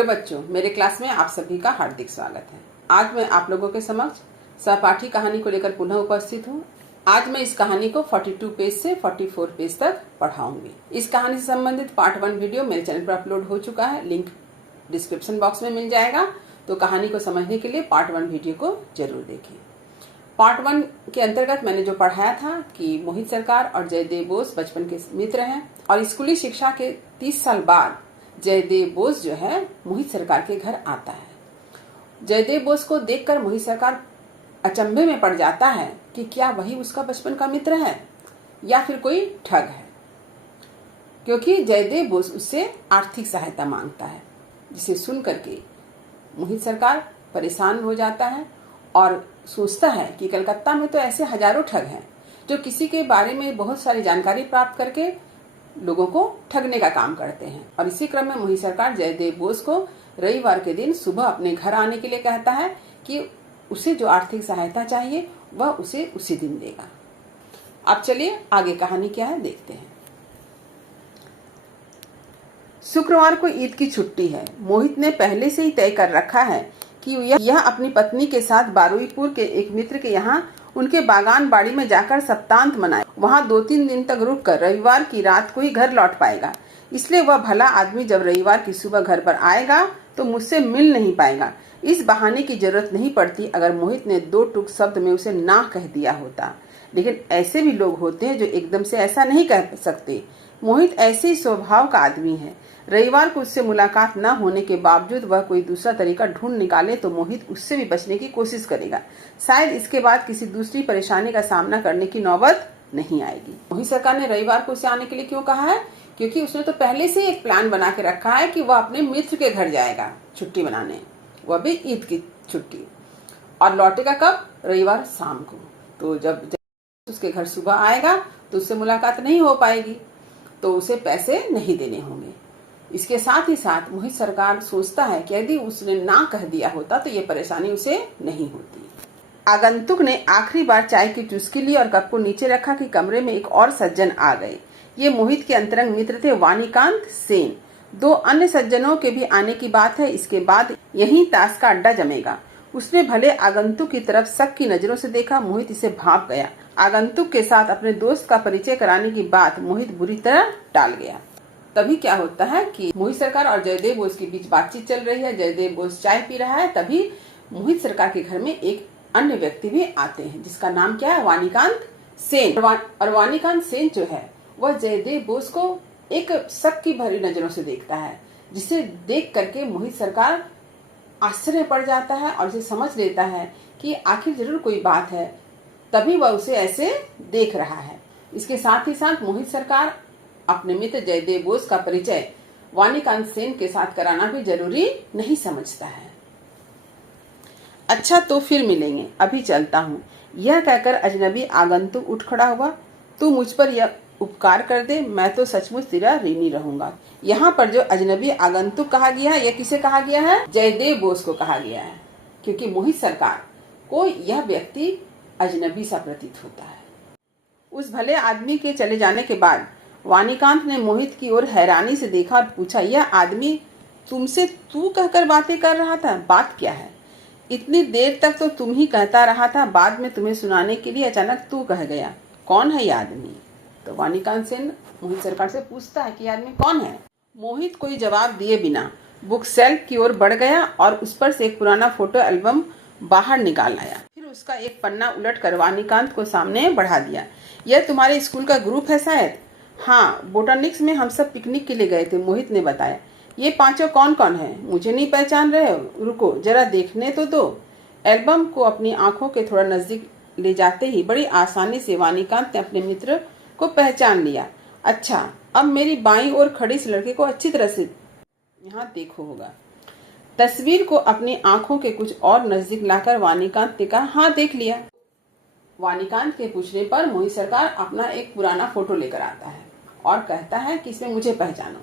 Hello बच्चों, मेरे class में आप सभी का हार्दिक स्वागत है। आज मैं आप लोगों के समक्ष सहपाठी कहानी को लेकर पुनः उपस्थित हूँ। आज मैं इस कहानी को 42 पेज से 44 पेज तक पढ़ाऊंगी। इस कहानी से संबंधित पार्ट 1 वीडियो मेरे चैनल पर अपलोड हो चुका है, लिंक डिस्क्रिप्शन बॉक्स में मिल जाएगा। तो कहानी को समझने के लिए पार्ट 1 वीडियो को जरूर देखें। पार्ट 1 के अंतर्गत मैंने जो पढ़ाया था कि मोहित सरकार और जयदेव बोस बचपन के मित्र हैं और स्कूली शिक्षा के 30 साल बाद जयदेव बोस जो है मोहित सरकार के घर आता है। जयदेव बोस को देखकर मोहित सरकार अचंभे में पड़ जाता है कि क्या वही उसका बचपन का मित्र है या फिर कोई ठग है, क्योंकि जयदेव बोस उससे आर्थिक सहायता मांगता है, जिसे सुन करके मोहित सरकार परेशान हो जाता है और सोचता है कि कलकत्ता में तो ऐसे हजारों ठग हैं जो किसी के बारे में बहुत सारी जानकारी प्राप्त करके लोगों को ठगने का काम करते हैं। और इसी क्रम में मोहित सरकार जयदेव बोस को रविवार के दिन सुबह अपने घर आने के लिए कहता है कि उसे जो आर्थिक सहायता चाहिए वह उसे उसी दिन देगा। अब चलिए आगे कहानी क्या है देखते हैं। शुक्रवार को ईद की छुट्टी है। मोहित ने पहले से ही तय कर रखा है कि यह अपनी पत्नी के साथ बारुईपुर के एक मित्र के यहाँ उनके बागान बाड़ी में जाकर सप्तांत मनाए। वहाँ 2-3 दिन तक रुककर रविवार की रात को ही घर लौट पाएगा। इसलिए वह भला आदमी जब रविवार की सुबह घर पर आएगा तो मुझसे मिल नहीं पाएगा। इस बहाने की जरूरत नहीं पड़ती अगर मोहित ने 2 टूक शब्द में उसे ना कह दिया होता। लेकिन ऐसे भी लोग होते हैं जो एकदम से ऐसा नहीं कह सकते। मोहित ऐसे ही स्वभाव का आदमी है। रविवार को उससे मुलाकात न होने के बावजूद वह कोई दूसरा तरीका ढूंढ निकाले तो मोहित उससे भी बचने की कोशिश करेगा। शायद इसके बाद किसी दूसरी परेशानी का सामना करने की नौबत नहीं आएगी। मोहित सरकार ने रविवार को उसे आने के लिए क्यों कहा है? क्योंकि उसने तो पहले से एक प्लान बना के रखा है कि वह अपने मित्र के घर जाएगा छुट्टी मनाने, वह भी ईद की छुट्टी, और लौटेगा कब? रविवार शाम को। तो जब उसके घर सुबह आएगा तो उससे मुलाकात नहीं हो पाएगी, तो उसे पैसे नहीं देने होंगे। इसके साथ ही साथ मोहित सरकार सोचता है कि यदि उसने ना कह दिया होता तो ये परेशानी उसे नहीं होती। आगंतुक ने आखिरी बार चाय की चुस्की ली और कप को नीचे रखा कि कमरे में एक और सज्जन आ गए। ये मोहित के अंतरंग मित्र थे, वाणीकांत सेन। 2 अन्य सज्जनों के भी आने की बात है। इसके बाद यहीं ताश का अड्डा जमेगा। उसने भले आगंतुक की तरफ शक की नजरों से देखा। मोहित इसे भांप गया। आगंतुक के साथ अपने दोस्त का परिचय कराने की बात मोहित बुरी तरह टाल गया। तभी क्या होता है कि मोहित सरकार और जयदेव बोस के बीच बातचीत चल रही है। जयदेव बोस चाय पी रहा है, तभी मोहित सरकार के घर में एक अन्य व्यक्ति भी आते हैं जिसका नाम क्या है? वाणीकांत सेन। और वाणीकांत सेन जो है वह जयदेव बोस को एक शक की भरी नजरों से देखता है, जिसे देख करके मोहित सरकार आश्चर्य पड़ जाता है और इसे समझ लेता है कि आखिर जरूर कोई बात है, तभी वह उसे ऐसे देख रहा है। इसके साथ ही साथ मोहित सरकार अपने मित्र जयदेव बोस का परिचय वाणीकांत सेन के साथ कराना भी जरूरी नहीं समझता है। अच्छा तो फिर मिलेंगे, अभी चलता हूँ। यह कहकर अजनबी आगंतुक उठ खड़ा हुआ। तू मुझ पर यह उपकार कर दे, मैं तो सचमुच तेरा ऋणी रहूंगा। यहाँ पर जो अजनबी आगंतुक कहा गया है, यह किसे कहा गया है? जयदेव बोस को कहा गया है, क्योंकि मोहित सरकार को यह व्यक्ति अजनबी सा प्रतीत होता है। उस भले आदमी के चले जाने के बाद वाणीकांत ने मोहित की ओर हैरानी से देखा और पूछा, यह आदमी तुमसे तू कहकर बातें कर रहा था, बात क्या है? इतनी देर तक तो तुम ही कहता रहा था, बाद में तुम्हें सुनाने के लिए अचानक तू कह गया। कौन है यह आदमी? तो वाणीकांत सेन मोहित सरकार से पूछता है कि यह आदमी कौन है। मोहित कोई जवाब दिए बिना बुक शेल्फ की ओर बढ़ गया और उस पर से एक पुराना फोटो एल्बम बाहर निकाल आया। फिर उसका एक पन्ना उलट कर वाणीकांत को सामने बढ़ा दिया। यह तुम्हारे स्कूल का ग्रुप है शायद? हाँ, बोटानिक्स में हम सब पिकनिक के लिए गए थे, मोहित ने बताया। ये 5 कौन कौन है? मुझे नहीं पहचान रहे हो? रुको जरा देखने तो दो। एल्बम को अपनी आंखों के थोड़ा नजदीक ले जाते ही बड़ी आसानी से वाणीकांत ने अपने मित्र को पहचान लिया। अच्छा, अब मेरी बाईं ओर खड़े इस लड़के को अच्छी तरह से यहाँ देखो होगा। तस्वीर को अपनी आंखों के कुछ और नजदीक लाकर वाणीकांत ने कहा, हाँ देख लिया। वाणीकांत के पूछने पर मोहित सरकार अपना एक पुराना फोटो लेकर आता है और कहता है कि इसमें मुझे पहचानो।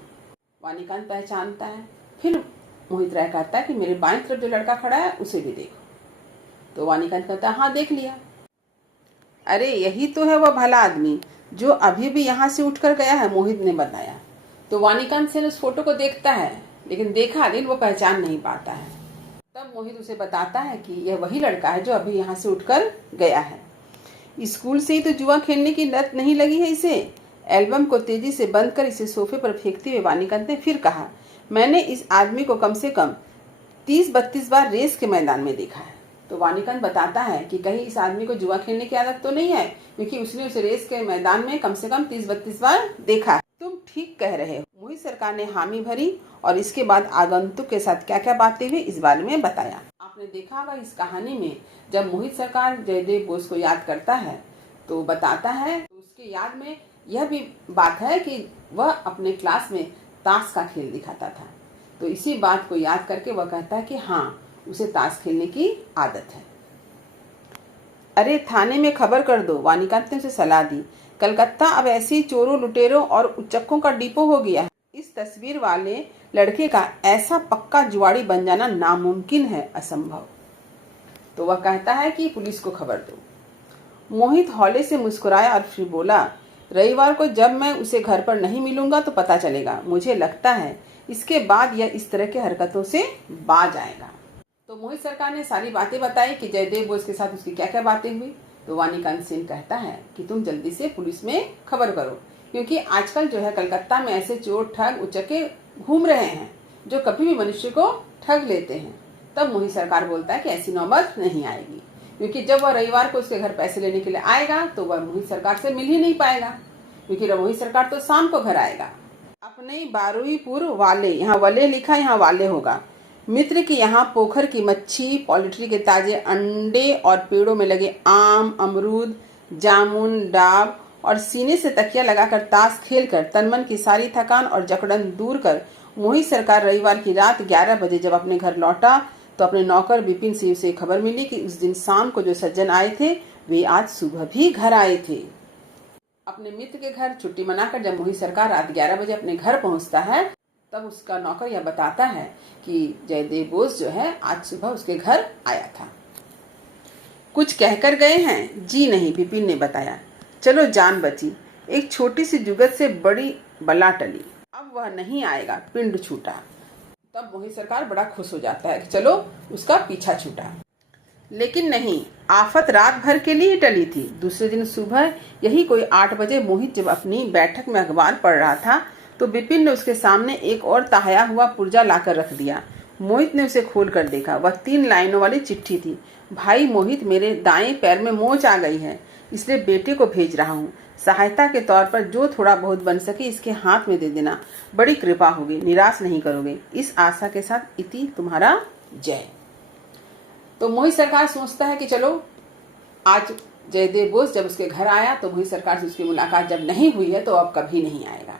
वाणीकांत पहचानता है। फिर मोहित राय कहता है कि मेरे बाईं तरफ जो लड़का खड़ा है उसे भी देखो। तो वाणीकांत कहता है, हाँ देख लिया। अरे यही तो है वह भला आदमी जो अभी भी यहाँ से उठकर गया है, मोहित ने बताया। तो वाणीकांत सेन उस फोटो को देखता है, लेकिन देखा दिन वो पहचान नहीं पाता है। तब मोहित उसे बताता है कि यह वही लड़का है जो अभी यहाँ से उठकर गया है। स्कूल से ही तो जुआ खेलने की लत नहीं लगी है इसे। एल्बम को तेजी से बंद कर इसे सोफे पर फेंकते हुए वानीकांत ने फिर कहा, मैंने इस आदमी को कम से कम 30-32 बार रेस के मैदान में देखा है। तो वानीकांत बताता है कि कहीं इस आदमी को जुआ खेलने की आदत तो नहीं है, क्योंकि उसने उसे रेस के मैदान में कम से कम 30-32 बार देखा है। तुम ठीक कह रहे हो। मोहित सरकार ने हामी भरी और इसके बाद आगंतुक के साथ क्या क्या बातें हुई इस बारे में बताया। आपने देखा होगा इस कहानी में जब मोहित सरकार जयदेव बोस को याद करता है तो बताता है, तो उसके याद में यह भी बात है कि वह अपने क्लास में ताश का खेल दिखाता था। तो इसी बात को याद करके वह कहता है कि हाँ, उसे ताश खेलने की आदत है। अरे थाने में खबर कर दो, वानीकांत ने उसे सलाह दी। कलकत्ता अब ऐसे ही चोरों, लुटेरों और उच्चकों का डिपो हो गया है। इस तस्वीर वाले लड़के का ऐसा पक्का जुआड़ी बन जाना नामुमकिन है, असंभव। तो वह कहता है कि पुलिस को खबर दो। मोहित हौले से मुस्कुराया और फिर बोला, रविवार को जब मैं उसे घर पर नहीं मिलूंगा तो पता चलेगा। मुझे लगता है इसके बाद यह इस तरह की हरकतों से बाज आएगा। तो मोहित सरकार ने सारी बातें बताई कि जयदेव बोस के साथ उसकी क्या क्या बातें हुई। तो वानीकांत सिंह कहता है कि तुम जल्दी से पुलिस में खबर करो, क्योंकि आजकल जो है कलकत्ता में ऐसे चोर, ठग, उचके घूम रहे हैं जो कभी भी मनुष्य को ठग लेते हैं। तब मोहित सरकार बोलता है कि ऐसी नौबत नहीं आएगी, क्योंकि जब वह रविवार को उसके घर पैसे लेने के लिए आएगा तो वह मोहित सरकार से मिल ही नहीं पाएगा, क्योंकि मोहित सरकार तो शाम को घर आएगा। अपने बारुईपुर वाले, यहाँ वाले लिखा, यहाँ वाले होगा। मित्र की यहाँ पोखर की मच्छी, पोल्ट्री के ताजे अंडे और पेड़ों में लगे आम, अमरूद, जामुन, डाब और सीने से तकिया लगाकर ताश खेलकर तनमन की सारी थकान और जकड़न दूर कर मोहित सरकार रविवार की रात 11 बजे जब अपने घर लौटा तो अपने नौकर विपिन सिंह से खबर मिली कि उस दिन शाम को जो सज्जन आए थे वे आज सुबह भी घर आए थे। अपने मित्र के घर छुट्टी मनाकर जब मोहित सरकार रात 11 बजे अपने घर पहुंचता है तब उसका नौकर यह बताता है कि जयदेव बोस जो है आज सुबह उसके घर आया था। कुछ कहकर गए हैं? जी नहीं, विपिन ने बताया। चलो जान बची, एक छोटी सी जुगत से बड़ी बला टली। अब वह नहीं आएगा, पिंड छूटा। तब मोहित सरकार बड़ा खुश हो जाता है कि चलो उसका पीछा छूटा। लेकिन नहीं, आफत रात भर के लिए टली थी। दूसरे दिन सुबह यही कोई 8 बजे मोहित जब अपनी बैठक में अखबार पढ़ रहा था तो विपिन ने उसके सामने एक और तहाया हुआ पुर्जा लाकर रख दिया। मोहित ने उसे खोल कर देखा। वह 3 लाइनों वाली चिट्ठी थी। भाई मोहित, मेरे दाएं पैर में मोच आ गई है, इसलिए बेटे को भेज रहा हूँ। सहायता के तौर पर जो थोड़ा बहुत बन सके इसके हाथ में दे देना। बड़ी कृपा होगी, निराश नहीं करोगे। इस आशा के साथ इति तुम्हारा जय। तो मोहित सरकार सोचता है कि चलो आज जयदेव बोस जब उसके घर आया तो मोहित सरकार से उसकी मुलाकात जब नहीं हुई है तो अब कभी नहीं आएगा।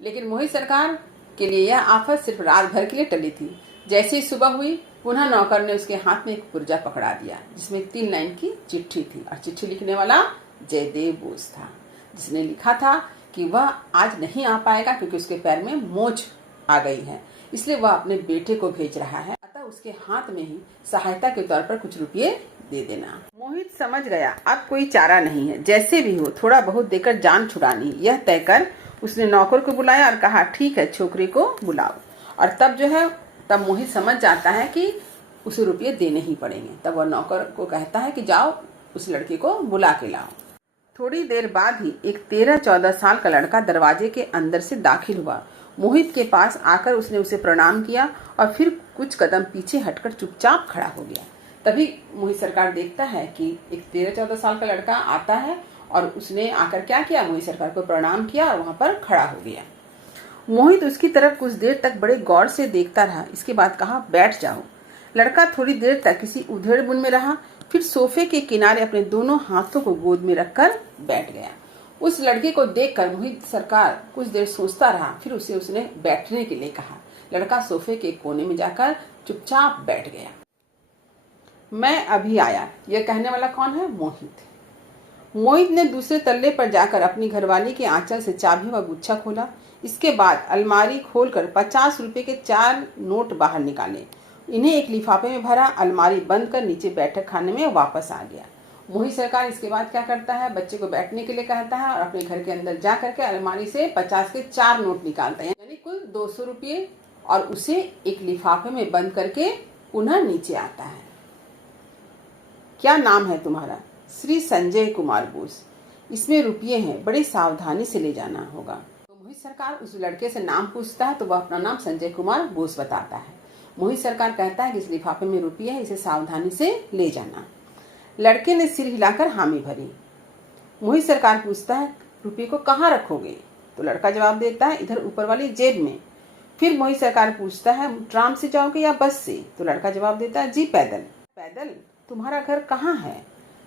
लेकिन मोहित सरकार के लिए यह आफत सिर्फ रात भर के लिए टली थी। जैसे ही सुबह हुई पुनः नौकर ने उसके हाथ में एक पुर्जा पकड़ा दिया जिसमें 3 लाइन की चिट्ठी थी और चिट्ठी लिखने वाला जयदेव बोस था, जिसने लिखा था कि वह आज नहीं आ पाएगा क्योंकि उसके पैर में मोच आ गई है, इसलिए वह अपने बेटे को भेज रहा है। अतः उसके हाथ में ही सहायता के तौर पर कुछ रुपये दे देना। मोहित समझ गया अब कोई चारा नहीं है, जैसे भी हो थोड़ा बहुत देकर जान छुड़ानी। यह तय कर उसने नौकर को बुलाया और कहा, ठीक है, छोकरी को बुलाओ। और तब मोहित समझ जाता है कि उसे रुपये देने ही पड़ेंगे। तब वह नौकर को कहता है कि जाओ उस लड़के को बुला के लाओ। थोड़ी देर बाद ही एक 13-14 साल का लड़का दरवाजे के अंदर से दाखिल हुआ। मोहित के पास आकर उसने उसे प्रणाम किया और फिर कुछ कदम पीछे हटकर चुपचाप खड़ा हो गया। तभी मोहित सरकार देखता है कि एक 13-14 साल का लड़का आता है और उसने आकर क्या किया, मोहित सरकार को प्रणाम किया और वहां पर खड़ा हो गया। मोहित उसकी तरफ कुछ देर तक बड़े गौर से देखता रहा। इसके बाद कहा, बैठ जाओ। लड़का थोड़ी देर तक किसी उधेड़-बुन में रहा, फिर सोफे के किनारे अपने दोनों हाथों को गोद में रखकर बैठ गया। उस लड़के को देखकर मोहित सरकार कुछ देर सोचता रहा, फिर उसने बैठने के लिए कहा। लड़का सोफे के कोने में जाकर चुपचाप बैठ गया। मैं अभी आया, यह कहने वाला कौन है? मोहित। मोहित ने दूसरे तल्ले पर जाकर अपनी घरवाली के आंचल से चाबी व गुच्छा खोला। इसके बाद अलमारी खोलकर 50 रुपए के 4 नोट बाहर निकाले। इन्हें एक लिफाफे में भरा, अलमारी बंद कर नीचे बैठक खाने में वापस आ गया। मोहित सरकार इसके बाद क्या करता है, बच्चे को बैठने के लिए कहता है और अपने घर के अंदर जा करके अलमारी से 50 के 4 नोट निकालता है, यानी कुल 200 रुपये और उसे एक लिफाफे में बंद करके पुनः नीचे आता है। क्या नाम है तुम्हारा? श्री संजय कुमार बोस। इसमें रुपये हैं, बड़ी सावधानी से ले जाना होगा। तो मोहित सरकार उस लड़के से नाम पूछता है तो वह अपना नाम संजय कुमार बोस बताता है। मोहित सरकार कहता है कि इस लिफाफे में रुपये है, इसे सावधानी से ले जाना। लड़के ने सिर हिलाकर हामी भरी। मोहित सरकार पूछता है रुपये को कहाँ रखोगे? तो लड़का जवाब देता है इधर ऊपर वाली जेब में। फिर मोहित सरकार पूछता है ट्राम से जाओगे या बस से? तो लड़का जवाब देता है जी पैदल। पैदल? तुम्हारा घर कहाँ है?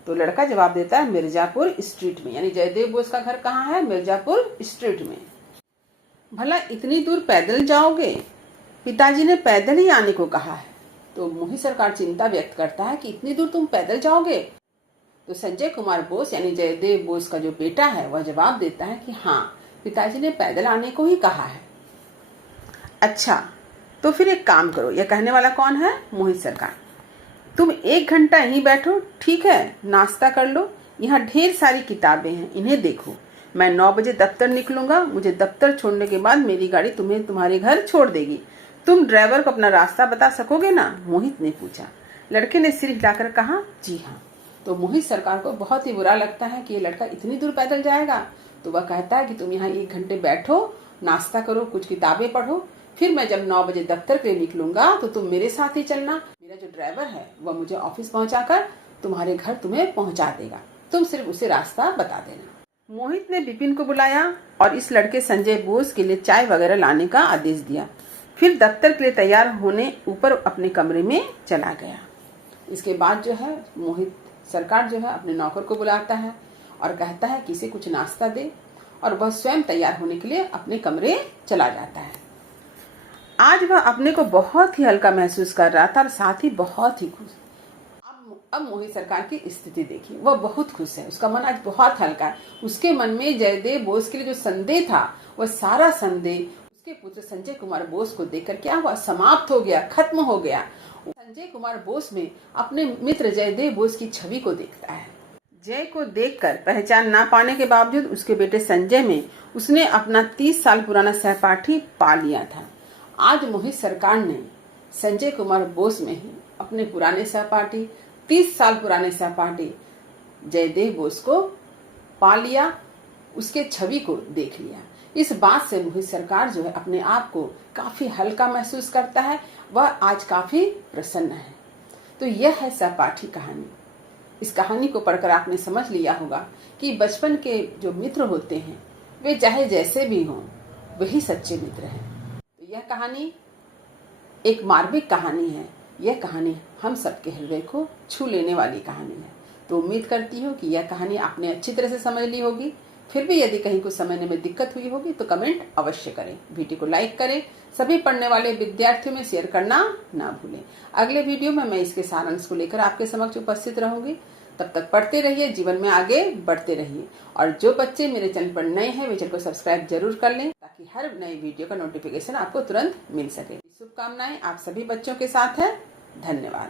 तो लड़का जवाब देता है मिर्जापुर स्ट्रीट में। यानी जयदेव बोस का घर कहाँ है? मिर्जापुर स्ट्रीट में। भला इतनी दूर पैदल जाओगे? पिताजी ने पैदल ही आने को कहा है। तो मोहित सरकार चिंता व्यक्त करता है कि इतनी दूर तुम पैदल जाओगे? तो संजय कुमार बोस यानी जयदेव बोस का जो बेटा है वह जवाब देता है कि हाँ, पिताजी ने पैदल आने को ही कहा है। अच्छा, तो फिर एक काम करो। यह कहने वाला कौन है? मोहित सरकार। तुम 1 घंटा यहीं बैठो, ठीक है? नाश्ता कर लो। यहाँ ढेर सारी किताबें हैं, इन्हें देखो। मैं 9 बजे दफ्तर निकलूंगा। मुझे दफ्तर छोड़ने के बाद मेरी गाड़ी तुम्हें तुम्हारे घर छोड़ देगी। तुम ड्राइवर को अपना रास्ता बता सकोगे ना? मोहित ने पूछा। लड़के ने सिर हिलाकर कहा जी हाँ। तो मोहित सरकार को बहुत ही बुरा लगता है कि ये लड़का इतनी दूर पैदल जाएगा। तो वह कहता है कि तुम यहाँ 1 घंटे बैठो, नाश्ता करो, कुछ किताबें पढ़ो, फिर मैं जब 9 बजे दफ्तर के लिए निकलूंगा तो तुम मेरे साथ ही चलना। मेरा जो ड्राइवर है वह मुझे ऑफिस पहुंचाकर तुम्हारे घर तुम्हें पहुंचा देगा। तुम सिर्फ उसे रास्ता बता देना। मोहित ने विपिन को बुलाया और इस लड़के संजय बोस के लिए चाय वगैरह लाने का आदेश दिया। फिर दफ्तर के लिए तैयार होने ऊपर अपने कमरे में चला गया। इसके बाद जो है मोहित सरकार जो है अपने नौकर को बुलाता है और कहता है कि इसे कुछ नाश्ता दे, और वह स्वयं तैयार होने के लिए अपने कमरे चला जाता है। आज वह अपने को बहुत ही हल्का महसूस कर रहा था और साथ ही बहुत ही खुश। अब मोहित सरकार की स्थिति देखिए, वह बहुत खुश है। उसका मन आज बहुत हल्का है। उसके मन में जयदेव बोस के लिए जो संदेह था वह सारा संदेह उसके पुत्र संजय कुमार बोस को देखकर क्या हुआ? समाप्त हो गया, खत्म हो गया। संजय कुमार बोस में अपने मित्र जयदेव बोस की छवि को देखता है। जय को देखकर पहचान ना पाने के बावजूद उसके बेटे संजय में उसने अपना 30 साल पुराना सहपाठी पा लिया था। आज मोहित सरकार ने संजय कुमार बोस में ही अपने पुराने सहपाठी, 30 साल पुराने सहपाठी जयदेव बोस को पा लिया, उसके छवि को देख लिया। इस बात से मोहित सरकार जो है अपने आप को काफी हल्का महसूस करता है। वह आज काफी प्रसन्न है। तो यह है सहपाठी कहानी। इस कहानी को पढ़कर आपने समझ लिया होगा कि बचपन के जो मित्र होते हैं वे चाहे जैसे भी हों वही सच्चे मित्र हैं। तो यह कहानी एक मार्मिक कहानी है। यह कहानी हम सबके हृदय को छू लेने वाली कहानी है। तो उम्मीद करती हूँ कि यह कहानी आपने अच्छी तरह से समझ ली होगी। फिर भी यदि कहीं कुछ समझने में दिक्कत हुई होगी तो कमेंट अवश्य करें, वीडियो को लाइक करें, सभी पढ़ने वाले विद्यार्थियों में शेयर करना ना भूलें। अगले वीडियो में मैं इसके सारांश को लेकर आपके समक्ष उपस्थित रहूंगी। तब तक पढ़ते रहिए, जीवन में आगे बढ़ते रहिए। और जो बच्चे मेरे चैनल पर नए हैं वे चैनल को सब्सक्राइब जरूर कर लें ताकि हर नए वीडियो का नोटिफिकेशन आपको तुरंत मिल सके। शुभकामनाएं आप सभी बच्चों के साथ है। धन्यवाद।